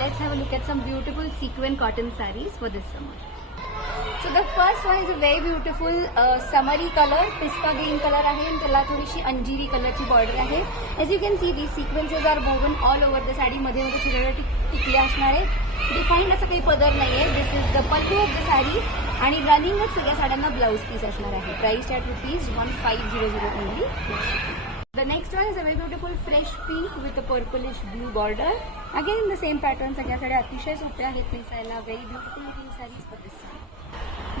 let's have a look at some beautiful sequin cotton sarees for this summer. So the first one is a very beautiful summery color, pista green color आहे आणि त्याला थोडीशी अंजिरी कलरची border आहे. As you can see, these sequences are woven all over the साडी. मध्ये मध्ये छोटे टिकले असणार आहेत. डिफाईन्ड असं काही पदर नाहीये. This is the pallu of the sari आणि रनिंगच सगळ्या साड्यांना ब्लाउज पीस असणार आहे. Price at ₹1500 only. The next one is a very beautiful fresh pink with a purplish blue border. Again in the same pattern, सगळ्या साड्या अतिशय सोप्या आहेत नेसायला. Very beautiful looking sarees for this summer.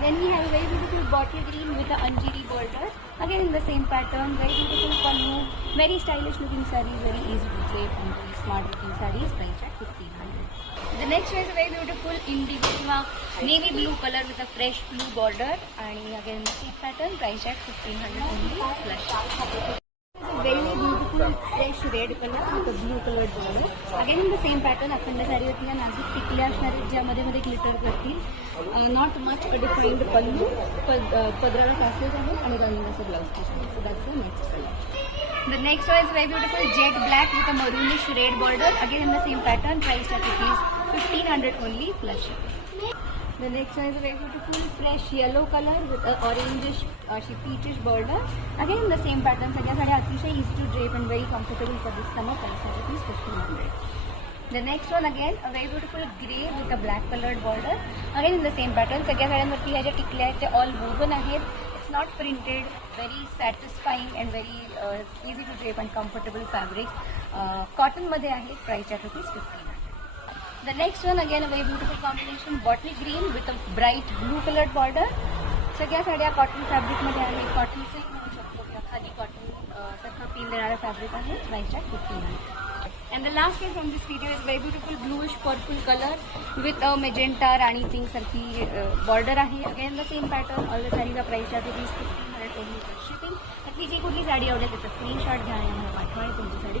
Then we have a very beautiful bottle green with a anjiri border. Again in the same pattern, very beautiful pallu, very stylish looking sarees, very easy to shape and very smart looking sarees. Price at 1500. The next one is a very beautiful indigo navy blue color with a fresh blue border. And again in the same pattern, price at 1500 only plus. Very beautiful fresh red color with a blue colored border. Again in the same pattern, अखंड साडी होती है. नाजूक टिकले असणार आहेत ज्यामध्ये मध्ये glitter करतील. Not much defined पल्लू, पदराला टॅसेल्स आहेत आणि रनिंग असं ब्लाउज पीस आहे. So that's the next colour. The next one is very beautiful jet black with a maroonish red border. Again in the same pattern, priced at ₹1500 only plus shipping. The next one is a very beautiful fresh yellow color with a orangish peachish border. Again in the same pattern, सगळ्या साड्या अतिशय easy to drape and very comfortable for this summer. Price at ₹1500. The next one again a very beautiful grey with a black colored border. Again in the same pattern, सगळ्या साड्यांवरती ह्या ज्या टिकल्या आहेत त्या all woven आहेत. It's not printed. Very satisfying and very easy to drape and comfortable fabric. Cotton मध्ये आहे. Price at ₹1500. The next one again a very beautiful combination, bottle green with a bright blue colored border. सगळ्या साड्या cotton fabric मध्ये आहे. कॉटनचे म्हणू शकतो किंवा खाली कॉटन सारखा फील देणारा फॅब्रिक आहे. Price at 1500. And the last one from this video is very beautiful bluish purple color with a magenta rani pink सारखी border आहे. Again the same pattern. All the sarees are priced at ₹1500 only for shipping. तर जी कुठली साडी आवडेल त्याचा screenshot घ्या आणि मला पाठवा आणि तुमची साडी